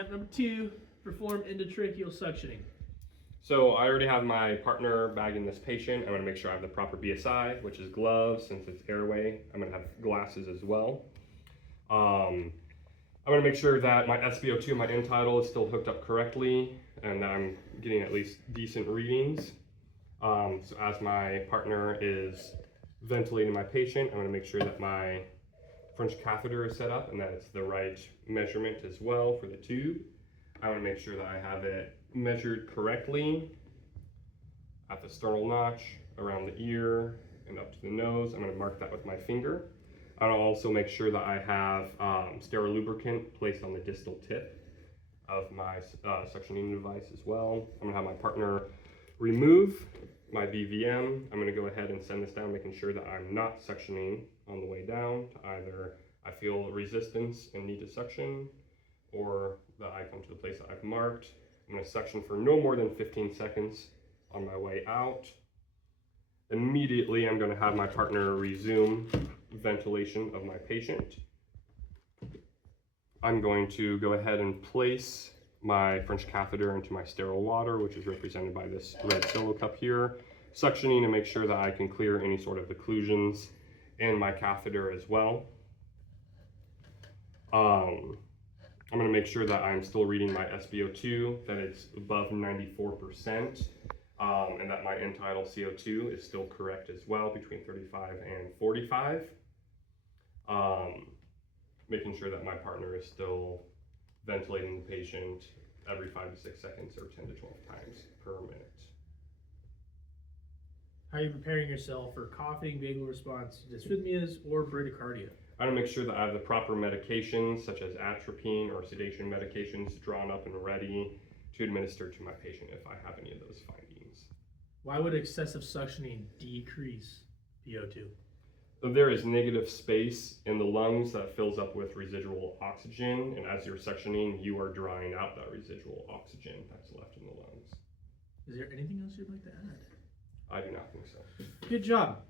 Attempt number 2, perform endotracheal suctioning. So I already have my partner bagging this patient. I'm gonna make sure I have the proper BSI, which is gloves since it's airway. I'm gonna have glasses as well. I'm gonna make sure that my SpO2, my end tidal, is still hooked up correctly and that I'm getting at least decent readings. So as my partner is ventilating my patient, I'm gonna make sure that my French catheter is set up and that it's the right measurement as well for the tube. I want to make sure that I have it measured correctly at the sternal notch, around the ear, and up to the nose. I'm going to mark that with my finger. I want to also make sure that I have sterile lubricant placed on the distal tip of my suctioning device as well. I'm going to have my partner remove my BVM. I'm going to go ahead and send this down, making sure that I'm not suctioning on the way down to either I feel resistance and need to suction, or that I come to the place that I've marked. I'm going to suction for no more than 15 seconds on my way out. Immediately, I'm going to have my partner resume ventilation of my patient. I'm going to go ahead and place my French catheter into my sterile water, which is represented by this red solo cup here, suctioning to make sure that I can clear any sort of occlusions in my catheter as well. I'm going to make sure that I'm still reading my SpO2, that it's above 94%, and that my end tidal CO2 is still correct as well, between 35 and 45. Making sure that my partner is still ventilating the patient every 5 to 6 seconds or 10 to 12 times per minute. How are you preparing yourself for coughing, vagal response, dysrhythmias, or bradycardia? I want to make sure that I have the proper medications, such as atropine or sedation medications, drawn up and ready to administer to my patient if I have any of those findings. Why would excessive suctioning decrease PO2? So there is negative space in the lungs that fills up with residual oxygen, and as you're suctioning, you are drawing out that residual oxygen that's left in the lungs. Is there anything else you'd like to add? I do not think so. Good job.